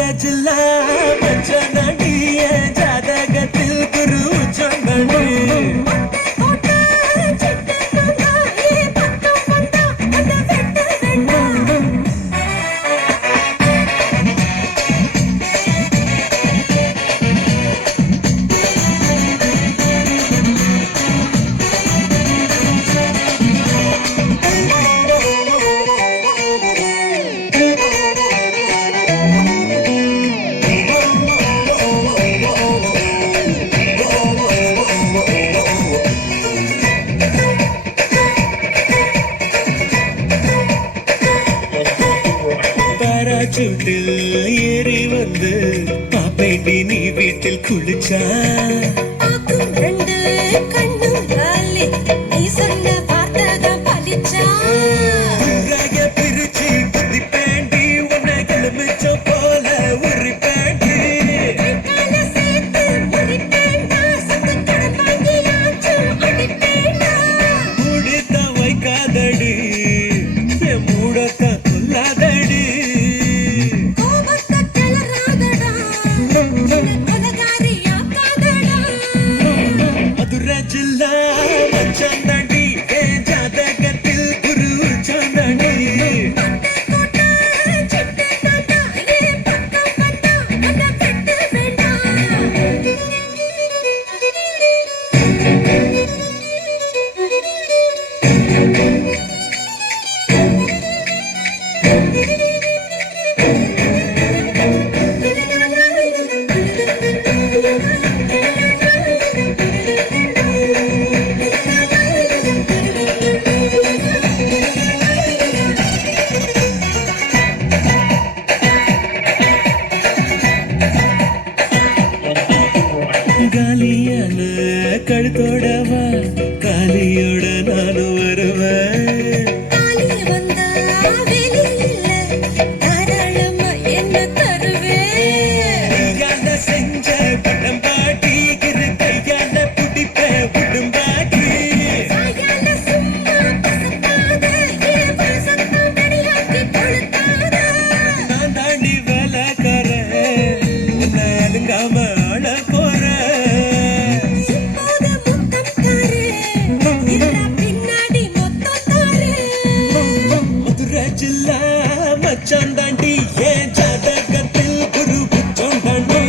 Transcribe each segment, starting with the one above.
மதுரை ஜில்லா மச்சனடிய ஜாதகத்தில் குரு உச்சங்கடி பாராசூட்டில் ஏறி வந்து பாப்பேண்டி நீ வீட்டில் குளிச்சா ரெண்டு கண்ணும் காலி நீ சொன்ன வார்த்தைதான் பலிச்சா பிரிச்சு குத்தி பேண்டி உன்னை கிளம்பிச்ச போல உரி பேண்டி சேர்த்து முடிப்பேண்டா சத்து கடன் வாங்கியாச்சும் அடிப்பேண்டா முடித்த வைக்காதடி என் மூடத்த கொல்லாதடி கோபத்தை கிளறாதடா கொலகாரி ஆக்காதடா மதுரை ஜில்லா மச்சனடி ஜாதகத்தில் குரு உச்சங்கடி கோட்டை சிட்டு தாத்தா ஏ பக்கம் வந்தா அட வெட்டு காலியான கழுத்தோடவா காலியோட நானும் வருவேன் காலி வந்தா வெளியில தாராளமா என்ன தருவேன் கையால செஞ்ச பட்டம் பாட்டி இரு கையால புடிப்ப விடும் பாட்டி சாயால சும்மா பசப்பாத ஏ வயசத்தான் வெடியாக்கி கொளுத்தாத நான் தாண்டி வேலைக்காரன் உன்னை அலுங்காம ஆள போறேன் இப்போது முத்தம் தாரு இல்ல பின்னாடி மொத்தம் தாரு மதுரை ஜில்லா மச்சான் தாண்டி ஏன் ஜாதகத்தில் குரு உச்சம் தாண்டி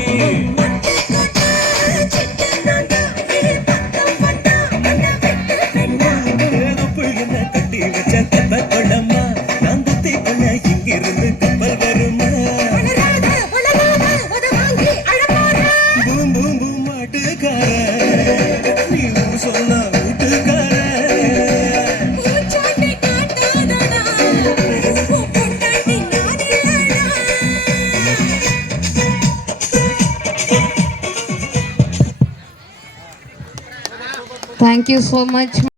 புழுன கட்டி வச்ச கப்பல் கொள்ளம்மா நான் குத்தி கொள்ள இங்கிருந்து கப்பல் வருமா பூம் பூம் பூம் மாட்டுக்கார நீ சொன்ன வீட்டுக்கார Thank you so much.